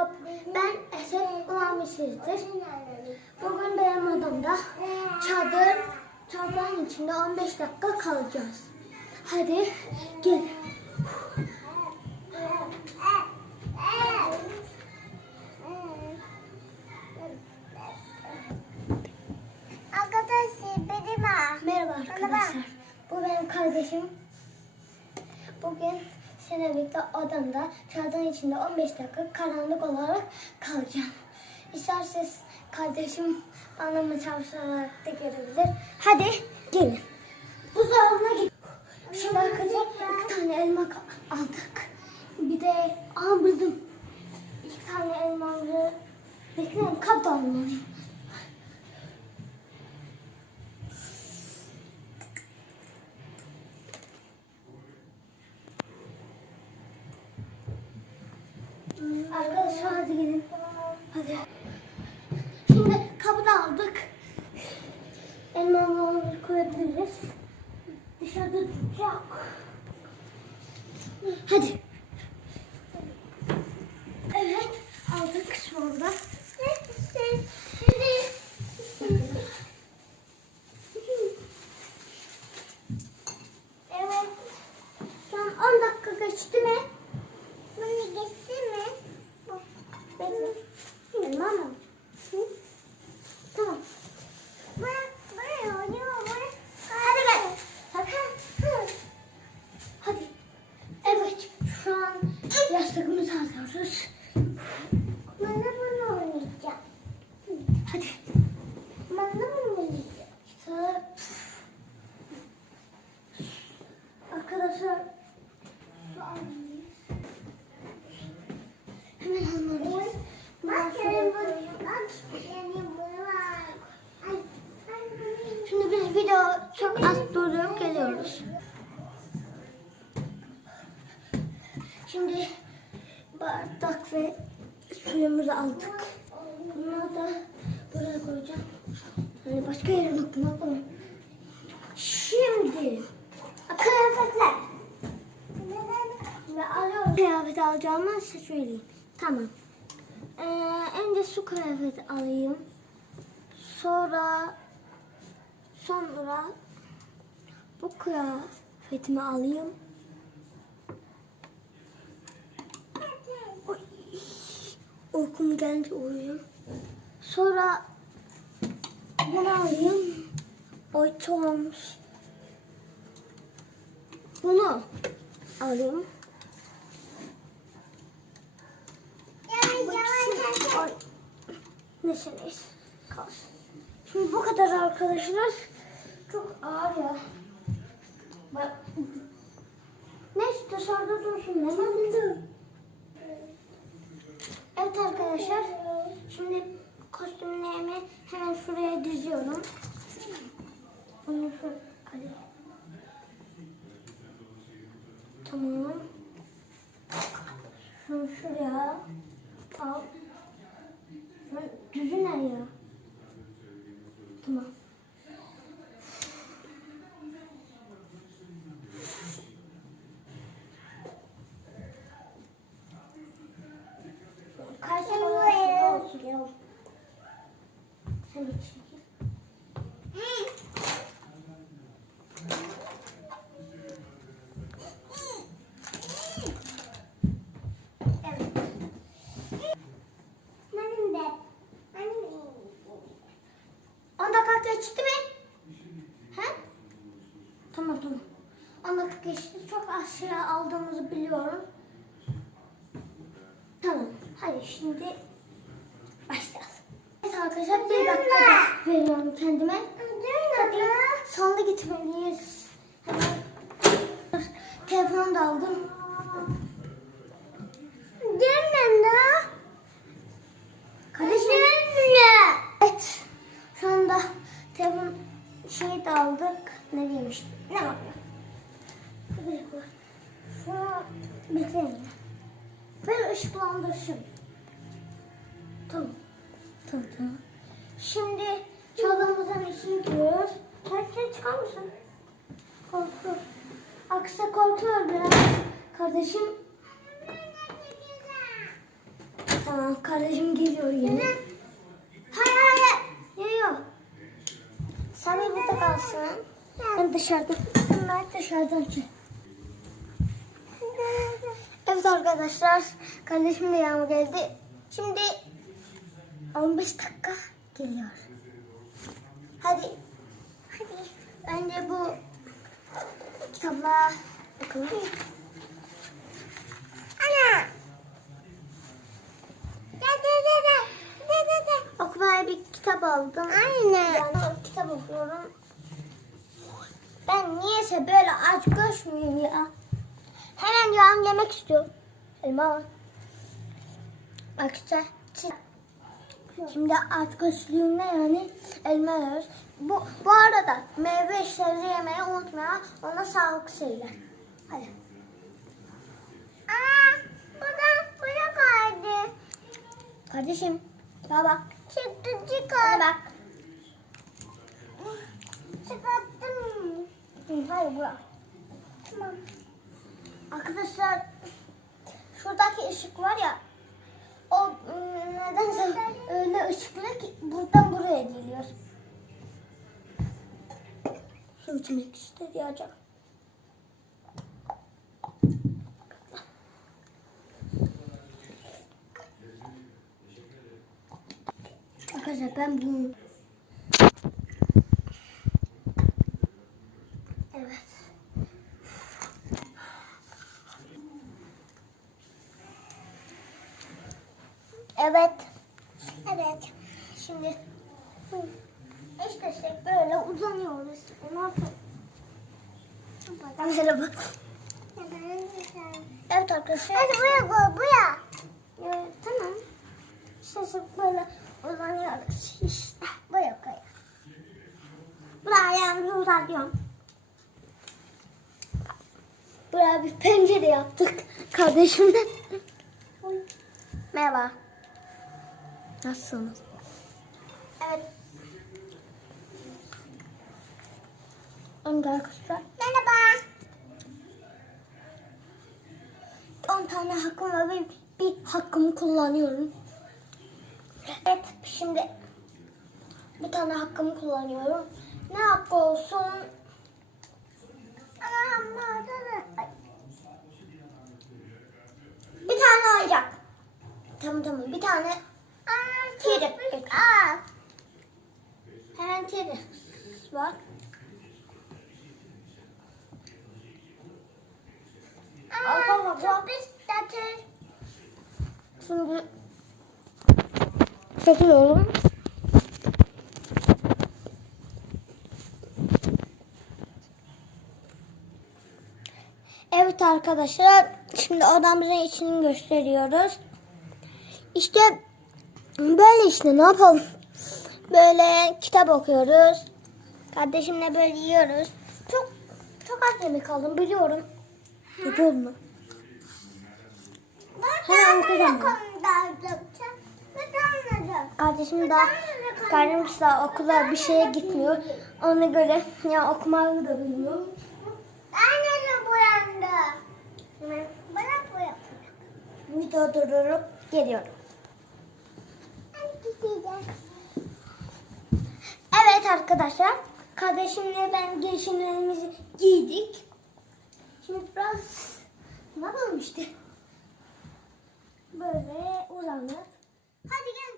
Hop, ben Esed Umamışızdır. Bugün benim odamda çadır, çadırın içinde 15 dakika kalacağız. Hadi gel. Arkadaşlar benim ha. Merhaba arkadaşlar. Bu benim kardeşim. Bugün seninle birlikte odamda çadırın içinde 15 dakika karanlık olarak kalacağım. İsterseniz kardeşim bana mı çalışarak da görebilir. Hadi gelin. Buzdolabına git. Şimdi arkadaşlar iki tane elma aldık. Bir de aa buldum. İki tane elmalı. Bekleyin kap da gelin. Hadi. Şimdi kabı da aldık. Elmaları koyabiliriz. Dışarıda tutacak. Hadi. Evet. Aldık şu anda. Evet. Şu an 10 dakika geçti mi? Bunu geçti mi? Bekle. Bilmiyorum ama. Hı? Tamam. Bırak, bırak, oynuyor, bırak. Hadi gel. Hadi. Hadi. Evet. Şu an yastığımızı alıyoruz. Bana bunu oynayacağım. Hadi. Bana bunu oynayacağım. Arkadaşlar. Su almalıyız. Hemen almalıyız. Bak, koyuyorum. bu- bak, var. Ay, bunu- Şimdi biz video çok az ve suyumuzu aldık. Bunları da buraya koyacağım. Yani başka yere bakma koyayım. Şimdi kıyafetler. Ve alıyorum. Kıyafet alacağımı size söyleyeyim. Tamam. Ee, önce su kıyafeti alayım. Sonra Sonra bu kıyafetimi alayım. Uykum geldi uyuyayım. Sonra bunu alayım. Oy olmuş. Bunu alayım. Neyse neyse. Kalsın. Şimdi bu kadar arkadaşlar. Çok ağır ya. Bak. Neyse dışarıda dursun. Ne dur. Evet arkadaşlar. Şimdi kostümlerimi hemen şuraya diziyorum. Bunu şu. Tamam. Şunu şuraya al. Şunu düzü nereye? Tamam. Kaç Buraya. olsun ya. Sen de çekil. Evet. Benim de. Benim de. 10 dakika geçti mi? He? Tamam tamam. 10 dakika geçti. Çok aşağı aldığımızı biliyorum. Tamam. Hadi şimdi başlayalım. Evet arkadaşlar bir dakika veriyorum kendime. Hadi sonunda gitmeliyiz. Telefonu da aldım. Gelmem daha. Kardeşim. Evet. Şu telefon şeyi de aldık. Ne demiştim? Ne an bekleyin. Ben ışıklandırsın. Şimdi çadırımızın içine giriyoruz. Sen çıkar mısın? Korkuyor. Aksa korkuyor biraz. Kardeşim. Tamam. Kardeşim geliyor yine. Hayır hayır. Yok yok. Sen de burada kalsın. Ben dışarıda. Ben dışarıdan çık. Evet arkadaşlar. Kardeşim de yanıma geldi. Şimdi 15 dakika geliyor. Hadi. Hadi. Önce bu kitapla bakalım. Ana. Da da da da. Da da da. Okumaya bir kitap aldım. Aynen. Yani kitap okuyorum. Ben niyeyse böyle aç koşmuyum ya. Hemen canım yemek istiyorum. Elma. Arkadaşlar çi- Şimdi aç gözlüğünde yani elma yiyoruz. Bu, bu arada meyve işleri yemeyi unutmayın. Ona sağlık şeyler. Hadi. Aa, burada burada kaldı. Kardeşim. Bana bak. Çıktı Bana çıkar. bak. Çıkarttım. Hayır bırak. Tamam. Arkadaşlar şuradaki ışık var ya nedense öyle ışıklı ki buradan buraya geliyor. Su içmek istedi acaba. Arkadaşlar ben bunu Evet. Evet. Evet. Şimdi işte şey böyle uzanıyoruz. Ne yapalım? Merhaba. Evet arkadaşlar. Hadi buraya koy buraya. Ee, tamam. İşte böyle uzanıyoruz. İşte böyle koy. Buraya ayağımızı uzatıyorum. Buraya bir pencere yaptık kardeşimle. Merhaba. Nasılsınız? Evet. Önce arkadaşlar Merhaba. 10 tane hakkım var ve bir hakkımı kullanıyorum. Evet şimdi bir tane hakkımı kullanıyorum. Ne hakkı olsun? Bir tane oyuncak. Tamam tamam bir tane. Aa. hemen T-Rex var. Aa, Arkadaşlar. sürpriz getir. Şimdi çekiyorum. Evet arkadaşlar şimdi odamızın içini gösteriyoruz. İşte böyle işte ne yapalım. Böyle kitap okuyoruz. Kardeşimle böyle yiyoruz. Çok çok az yemek aldım biliyorum. Biliyor musun? Hemen okuyacağım ben. Kardeşim daha kardeşim daha okula bir şeye gitmiyor. Ona göre ya okumayı da bilmiyor. Anne boyandı. Bana boya. Video durdurup geliyorum. Evet arkadaşlar. Kardeşimle ben girişimlerimizi giydik. Şimdi biraz ne olmuştu? Böyle uzandık. Hadi gel.